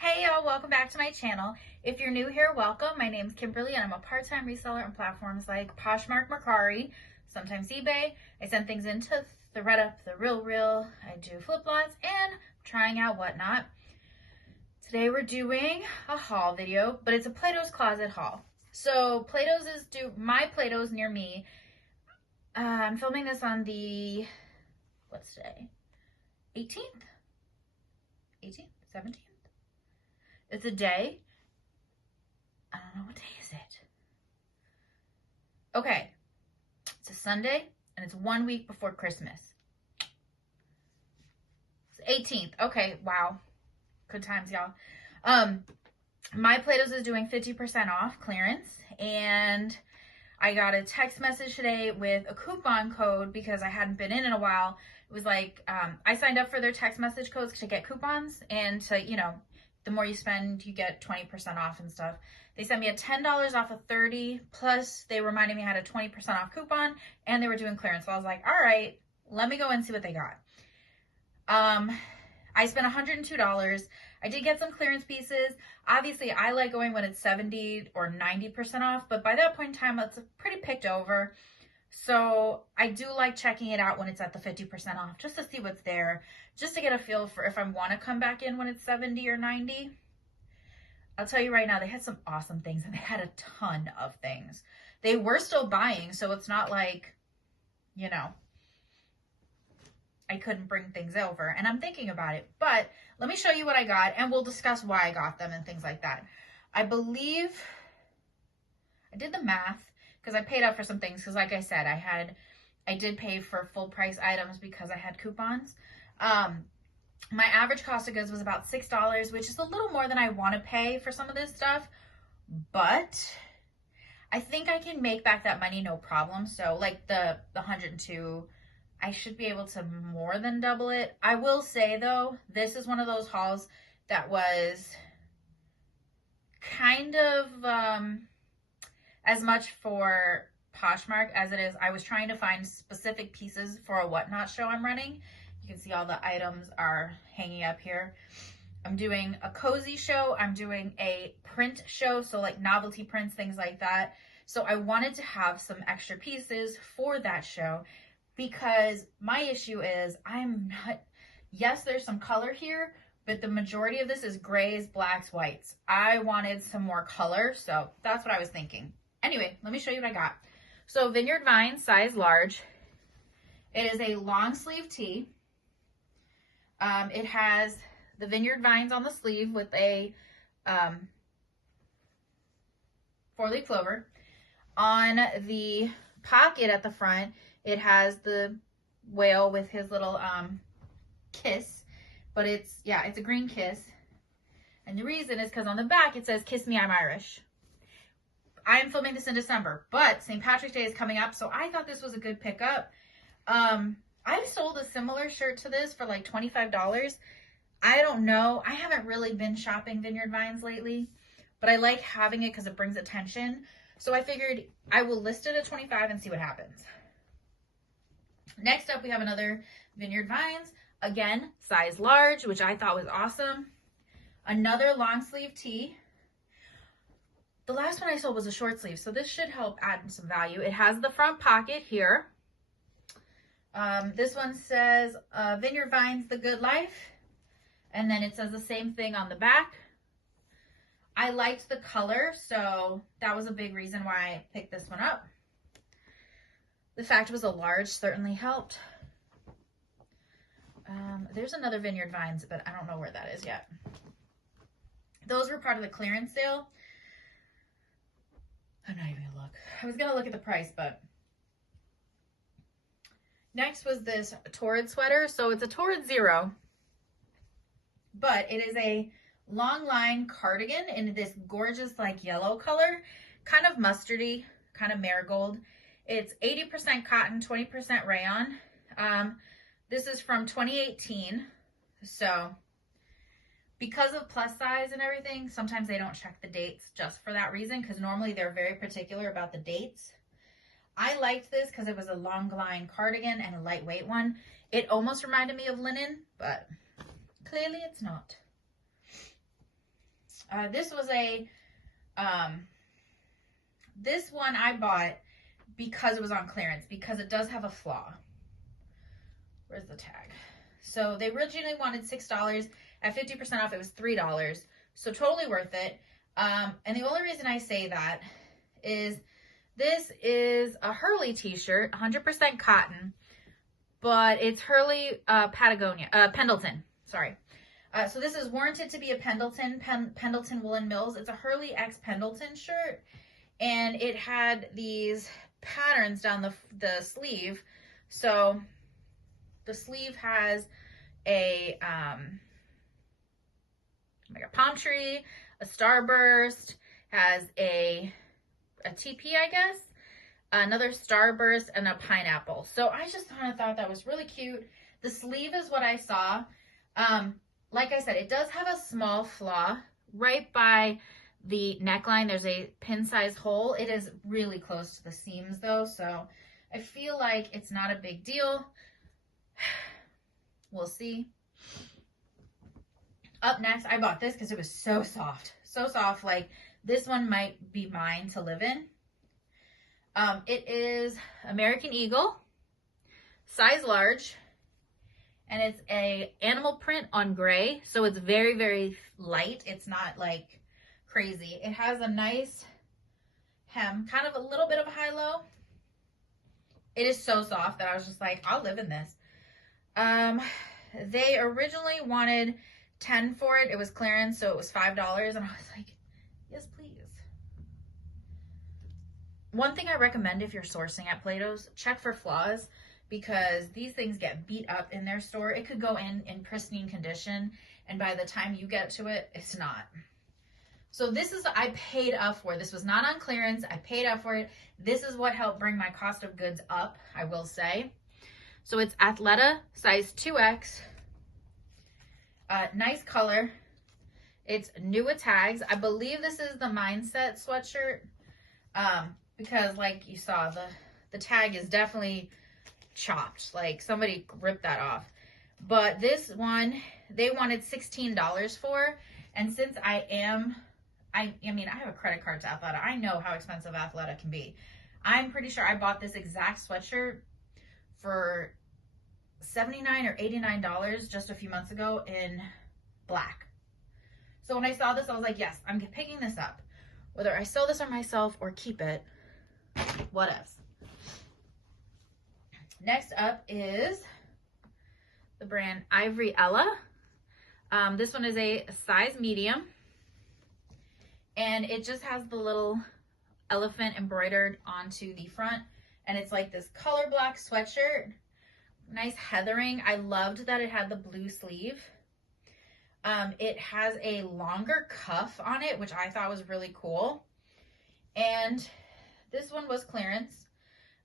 Hey y'all, welcome back to my channel. If you're new here, welcome. My name's Kimberly and I'm a part-time reseller on platforms like Poshmark, Mercari, sometimes eBay. I send things into ThredUp, the Real. I do flip lots and trying out whatnot. Today we're doing a haul video, but it's a Plato's Closet haul. So my Plato's near me. I'm filming this on the, what's today? 18th? 17th? It's a day. I don't know, what day is it? Okay. It's a Sunday and it's 1 week before Christmas. It's 18th. Okay, wow. Good times, y'all. My Plato's is doing 50% off clearance, and I got a text message today with a coupon code because I hadn't been in a while. It was like, I signed up for their text message codes to get coupons and to, the more you spend, you get 20% off and stuff. They sent me a $10 off of 30, plus they reminded me I had a 20% off coupon, and they were doing clearance. So I was like, all right, let me go and see what they got. I spent $102. I did get some clearance pieces. Obviously, I like going when it's 70 or 90% off, but by that point in time, it's pretty picked over. So I do like checking it out when it's at the 50% off, just to see what's there, just to get a feel for if I want to come back in when it's 70 or 90. I'll tell you right now, they had some awesome things, and they had a ton of things. They were still buying, so it's not like, I couldn't bring things over, and I'm thinking about it. But let me show you what I got, and we'll discuss why I got them and things like that. I believe I did the math because I paid up for some things, because like I said, I did pay for full price items because I had coupons. My average cost of goods was about $6, which is a little more than I want to pay for some of this stuff, but I think I can make back that money no problem. So like the 102, I should be able to more than double it. I will say though, this is one of those hauls that was kind of as much for Poshmark as it is. I was trying to find specific pieces for a whatnot show I'm running. You can see all the items are hanging up here. I'm doing a cozy show. I'm doing a print show, so like novelty prints, things like that. So I wanted to have some extra pieces for that show, because my issue is yes, there's some color here, but the majority of this is grays, blacks, whites. I wanted some more color, so that's what I was thinking. Anyway, let me show you what I got. So Vineyard Vines, size large. It is a long sleeve tee. It has the Vineyard Vines on the sleeve with a 4-leaf clover. On the pocket at the front, it has the whale with his little kiss, but it's a green kiss. And the reason is because on the back it says, "Kiss me, I'm Irish." I am filming this in December, but St. Patrick's Day is coming up, so I thought this was a good pickup. I've sold a similar shirt to this for like $25. I don't know. I haven't really been shopping Vineyard Vines lately, but I like having it because it brings attention. So I figured I will list it at $25 and see what happens. Next up, we have another Vineyard Vines. Again, size large, which I thought was awesome. Another long sleeve tee. The last one I sold was a short sleeve, so this should help add some value. It has the front pocket here. This one says Vineyard Vines, the good life. And then it says the same thing on the back. I liked the color, so that was a big reason why I picked this one up. The fact it was a large certainly helped. There's another Vineyard Vines, but I don't know where that is yet. Those were part of the clearance sale. I'm not even gonna look. I was gonna look at the price, but. Next was this Torrid sweater. So it's a Torrid Zero, but it is a long line cardigan in this gorgeous like yellow color, kind of mustardy, kind of marigold. It's 80% cotton, 20% rayon. This is from 2018. So because of plus size and everything, sometimes they don't check the dates just for that reason, because normally they're very particular about the dates. I liked this because it was a long line cardigan and a lightweight one. It almost reminded me of linen, but clearly it's not. This was this one I bought because it was on clearance, because it does have a flaw. Where's the tag? So they originally wanted $6. At 50% off, it was $3. So totally worth it. And the only reason I say that is this is a Hurley t-shirt, 100% cotton, but it's Hurley Pendleton, sorry. So this is warranted to be a Pendleton Woolen Mills. It's a Hurley X Pendleton shirt, and it had these patterns down the sleeve. So the sleeve has a like a palm tree, a starburst, has a TP, I guess, another starburst, and a pineapple. So I just kind of thought that was really cute. The sleeve is what I saw. Like I said, it does have a small flaw right by the neckline. There's a pin size hole. It is really close to the seams though, so I feel like it's not a big deal. We'll see. Up next, I bought this because it was so soft. So soft. Like, this one might be mine to live in. It is American Eagle, size large, and it's a animal print on gray. So it's very, very light. It's not like crazy. It has a nice hem, kind of a little bit of a high-low. It is so soft that I was just like, I'll live in this. They originally wanted $10 for it. It was clearance, so it was $5, and I was like, yes, please. One thing I recommend if you're sourcing at Plato's, check for flaws, because these things get beat up in their store. It could go in pristine condition, and by the time you get to it, it's not. So this is, I paid up for. This was not on clearance. I paid up for it. This is what helped bring my cost of goods up, I will say. So it's Athleta, size 2X. Nice color. It's new with tags. I believe this is the Mindset sweatshirt, because like you saw, the tag is definitely chopped. Like somebody ripped that off. But this one, they wanted $16 for, and since I mean, I have a credit card to Athleta. I know how expensive Athleta can be. I'm pretty sure I bought this exact sweatshirt for $79 or $89 just a few months ago in black. So when I saw this, I was like, yes, I'm picking this up. Whether I sell this on myself or keep it, what else? Next up is the brand Ivory Ella. This one is a size medium, and it just has the little elephant embroidered onto the front, and it's like this color black sweatshirt. Nice heathering. I loved that it had the blue sleeve. It has a longer cuff on it, which I thought was really cool. And this one was clearance.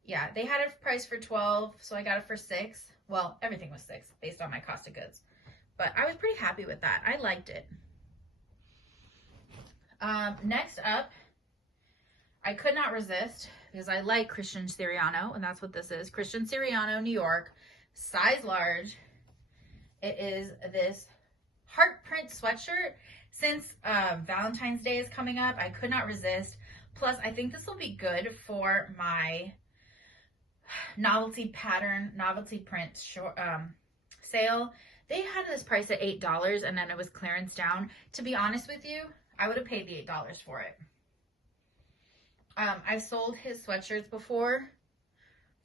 Yeah, they had it priced for $12, so I got it for $6. Well, everything was $6 based on my cost of goods. But I was pretty happy with that. I liked it. Next up, I could not resist because I like Christian Siriano, and that's what this is. Christian Siriano, New York, size large. It is this heart print sweatshirt. Since Valentine's Day is coming up, I could not resist. Plus, I think this will be good for my novelty print sale. They had this price at $8, and then it was clearance down. To be honest with you, I would have paid the $8 for it. I've sold his sweatshirts before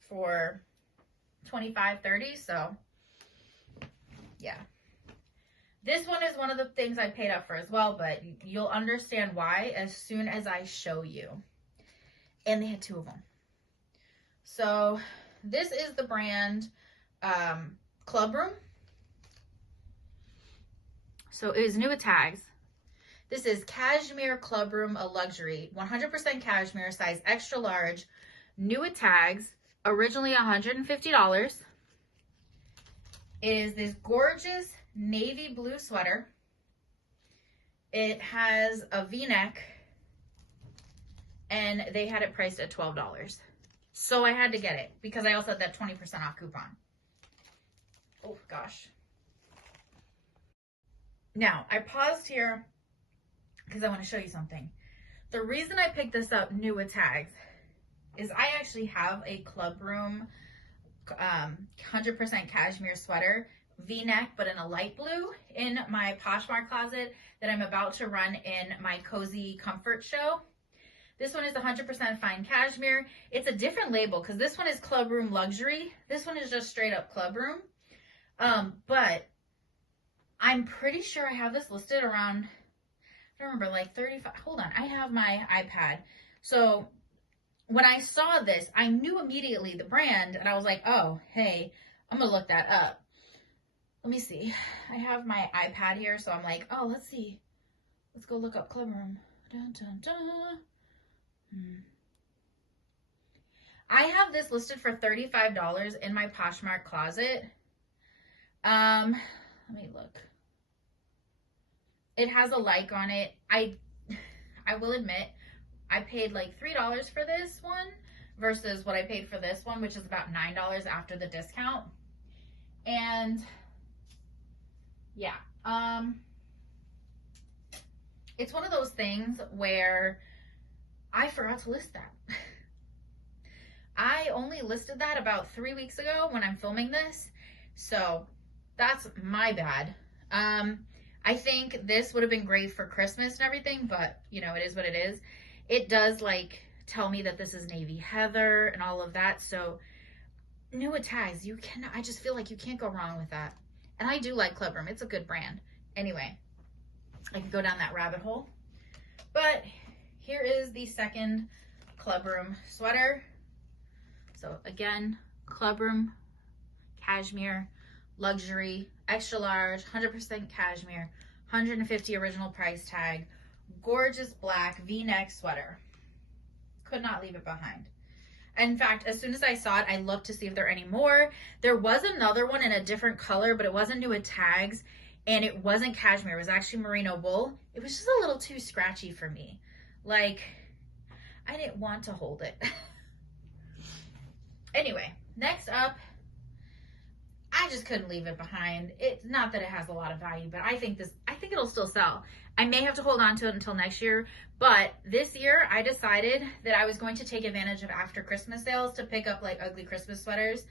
for $25, $30, so yeah. This one is one of the things I paid up for as well, but you'll understand why as soon as I show you. And they had two of them. So this is the brand Club Room. So it is new with tags. This is Cashmere Club Room, a luxury, 100% cashmere, size extra large, new with tags, originally $150. It is this gorgeous navy blue sweater. It has a V-neck, and they had it priced at $12. So I had to get it because I also had that 20% off coupon. Oh gosh. Now, I paused here because I want to show you something. The reason I picked this up new with tags is I actually have a Club Room 100% cashmere sweater, V-neck, but in a light blue in my Poshmark closet that I'm about to run in my Cozy Comfort show. This one is 100% fine cashmere. It's a different label because this one is Club Room Luxury. This one is just straight up Club Room. But I'm pretty sure I have this listed around, I don't remember, like 35. Hold on, I have my iPad. So when I saw this, I knew immediately the brand, and I was like, oh, hey, I'm gonna look that up. Let me see. I have my iPad here, so I'm like, oh, let's see. Let's go look up Club Room. Dun, dun, dun. I have this listed for $35 in my Poshmark closet. Let me look. It has a like on it. I will admit, I paid like $3 for this one versus what I paid for this one, which is about $9 after the discount. And yeah, it's one of those things where I forgot to list that. I only listed that about 3 weeks ago when I'm filming this. So that's my bad. I think this would have been great for Christmas and everything, but you know, it is what it is. It does like tell me that this is navy heather and all of that. So new with tags, you can, I just feel like you can't go wrong with that. And I do like Club Room. It's a good brand. Anyway, I could go down that rabbit hole. But here is the second Club Room sweater. So again, Club Room, cashmere, luxury, extra large, 100% cashmere, 150 original price tag, gorgeous black V-neck sweater. Could not leave it behind. In fact, as soon as I saw it, I looked to see if there are any more. There was another one in a different color, but it wasn't new with tags, and it wasn't cashmere. It was actually merino wool. It was just a little too scratchy for me. Like, I didn't want to hold it. Anyway, next up, I just couldn't leave it behind. It's not that it has a lot of value, but I think it'll still sell. I may have to hold on to it until next year, but this year I decided that I was going to take advantage of after Christmas sales to pick up like ugly Christmas sweaters.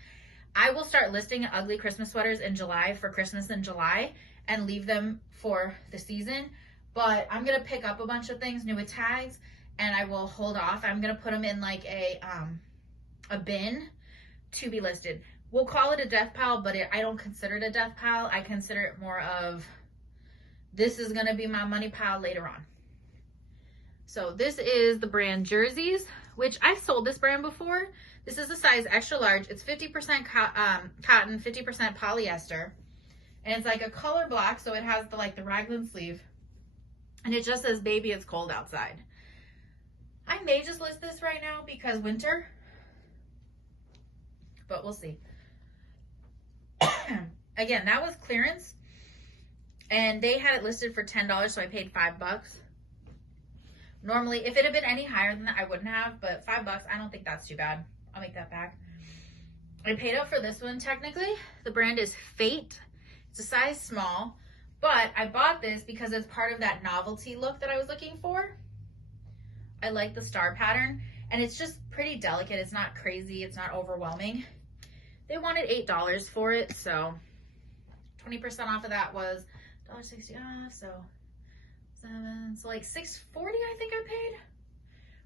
I will start listing ugly Christmas sweaters in July for Christmas in July and leave them for the season. But I'm gonna pick up a bunch of things new with tags, and I will hold off. I'm gonna put them in like a bin to be listed. We'll call it a death pile, but I don't consider it a death pile. I consider it more of, this is gonna be my money pile later on. So this is the brand Jerseys, which I've sold this brand before. This is a size extra large. It's 50% cotton, 50% polyester. And it's like a color block, so it has the raglan sleeve. And it just says, baby, it's cold outside. I may just list this right now because winter, but we'll see. Again, that was clearance, and they had it listed for $10, so I paid $5. Normally, if it had been any higher than that, I wouldn't have, but $5, I don't think that's too bad. I'll make that back. I paid up for this one, technically. The brand is Fate. It's a size small, but I bought this because it's part of that novelty look that I was looking for. I like the star pattern, and it's just pretty delicate. It's not crazy. It's not overwhelming. They wanted $8 for it, so 20% off of that was $1.60 off, so like $6.40 I think I paid,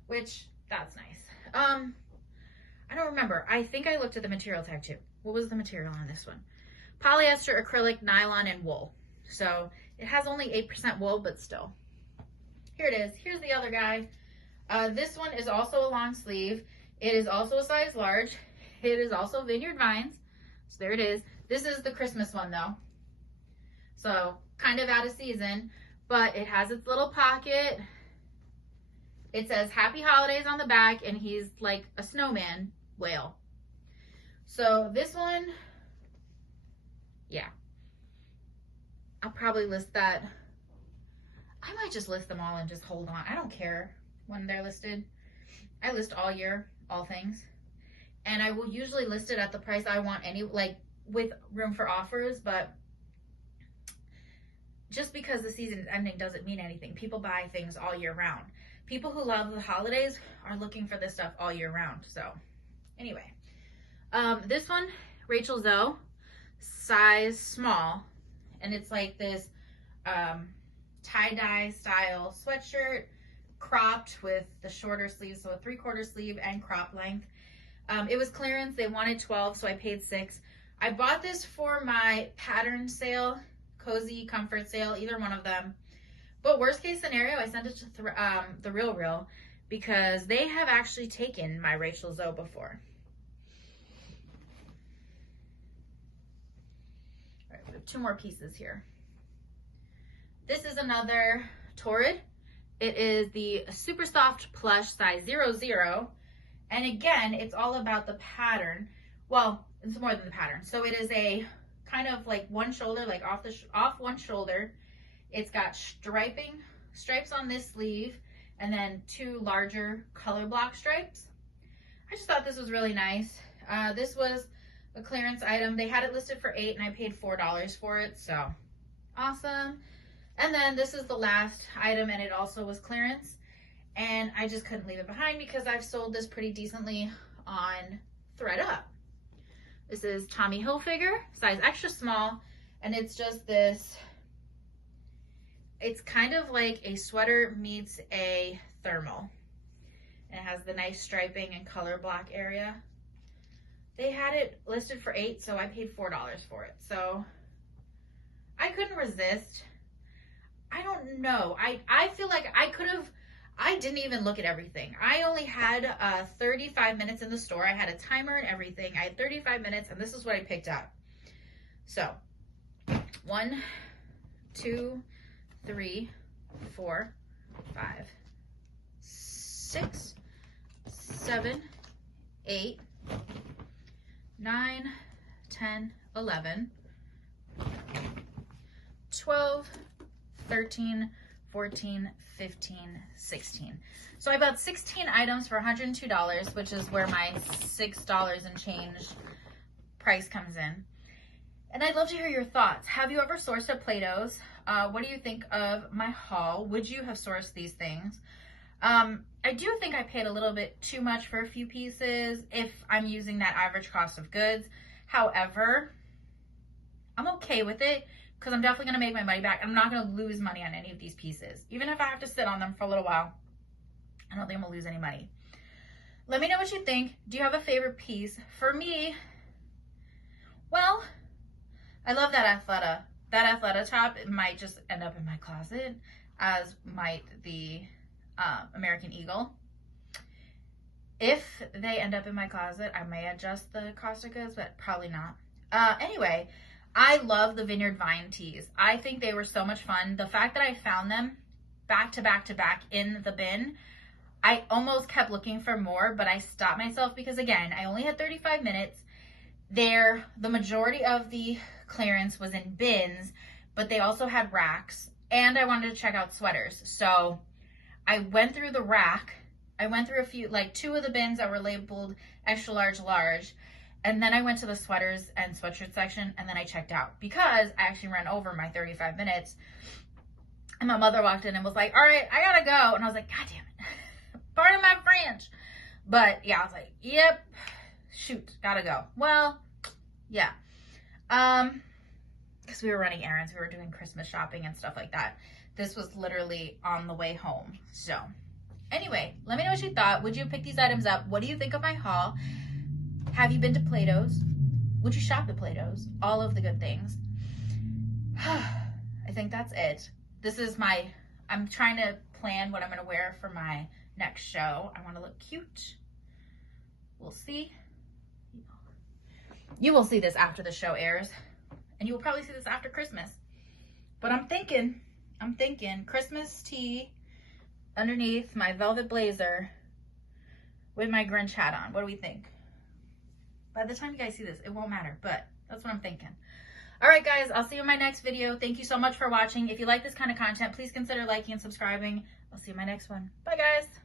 which that's nice. I don't remember. I think I looked at the material tag too. What was the material on this one? Polyester, acrylic, nylon, and wool. So it has only 8% wool, but still. Here it is. Here's the other guy. This one is also a long sleeve. It is also a size large. It is also Vineyard Vines. So there it is. This is the Christmas one though. So kind of out of season, but it has its little pocket. It says Happy Holidays on the back, and he's like a snowman whale. So this one, yeah. I'll probably list that. I might just list them all and just hold on. I don't care when they're listed. I list all year, all things. And I will usually list it at the price I want with room for offers, but just because the season is ending doesn't mean anything. People buy things all year round. People who love the holidays are looking for this stuff all year round. So anyway, this one, Rachel Zoe, size small, and it's like this tie-dye style sweatshirt, cropped with the shorter sleeves, so a 3/4 sleeve and crop length. It was clearance. They wanted 12, so I paid 6. I bought this for my pattern sale, cozy comfort sale, either one of them. But worst case scenario, I sent it to the Real because they have actually taken my Rachel Zoe before. All right, we have 2 more pieces here. This is another Torrid. It is the super soft plush size 00. And again, it's all about the pattern. Well, it's more than the pattern. So it is a kind of like one shoulder, like off one shoulder. It's got stripes on this sleeve, and then 2 larger color block stripes. I just thought this was really nice. This was a clearance item. They had it listed for $8 and I paid $4 for it, so awesome. And then this is the last item, and it also was clearance, and I just couldn't leave it behind because I've sold this pretty decently on ThredUp. This is Tommy Hilfiger, size extra small, and it's just this, it's kind of like a sweater meets a thermal. And it has the nice striping and color block area. They had it listed for $8, so I paid $4 for it. So I couldn't resist. I don't know. I feel like I didn't even look at everything. I only had 35 minutes in the store. I had a timer and everything. I had 35 minutes, and this is what I picked up. So 1, 2, 3, 4, 5, 6, 7, 8, 9, 10, 11, 12, 13, 14, 15, 16. So I bought 16 items for $102, which is where my $6 and change price comes in. And I'd love to hear your thoughts. Have you ever sourced at Plato's? What do you think of my haul? Would you have sourced these things? I do think I paid a little bit too much for a few pieces if I'm using that average cost of goods. However, I'm okay with it because I'm definitely going to make my money back. I'm not going to lose money on any of these pieces. Even if I have to sit on them for a little while, I don't think I'm going to lose any money. Let me know what you think. Do you have a favorite piece? For me, well, I love that Athleta. That Athleta top, it might just end up in my closet, as might the American Eagle. If they end up in my closet, I may adjust the cost of goods, but probably not. Anyway, I love the Vineyard Vine tees. I think they were so much fun. The fact that I found them back to back to back in the bin, I almost kept looking for more, but I stopped myself because, again, I only had 35 minutes. The majority of the clearance was in bins, but they also had racks, and I wanted to check out sweaters. So I went through the rack. I went through a few, like 2 of the bins that were labeled extra large, large, and then I went to the sweaters and sweatshirt section, and then I checked out because I actually ran over my 35 minutes. And my mother walked in and was like, all right, I gotta go. And I was like, God damn it. Pardon my French. But yeah, I was like, yep, shoot, gotta go. Well, yeah. Because we were running errands. We were doing Christmas shopping and stuff like that. This was literally on the way home. So anyway, let me know what you thought. Would you pick these items up? What do you think of my haul? Have you been to Plato's? Would you shop at Plato's? All of the good things. I think that's it. This is I'm trying to plan what I'm going to wear for my next show. I want to look cute. We'll see. You will see this after the show airs. And you will probably see this after Christmas. But I'm thinking Christmas tee underneath my velvet blazer with my Grinch hat on. What do we think? By the time you guys see this, it won't matter, but that's what I'm thinking. All right, guys, I'll see you in my next video. Thank you so much for watching. If you like this kind of content, please consider liking and subscribing. I'll see you in my next one. Bye, guys.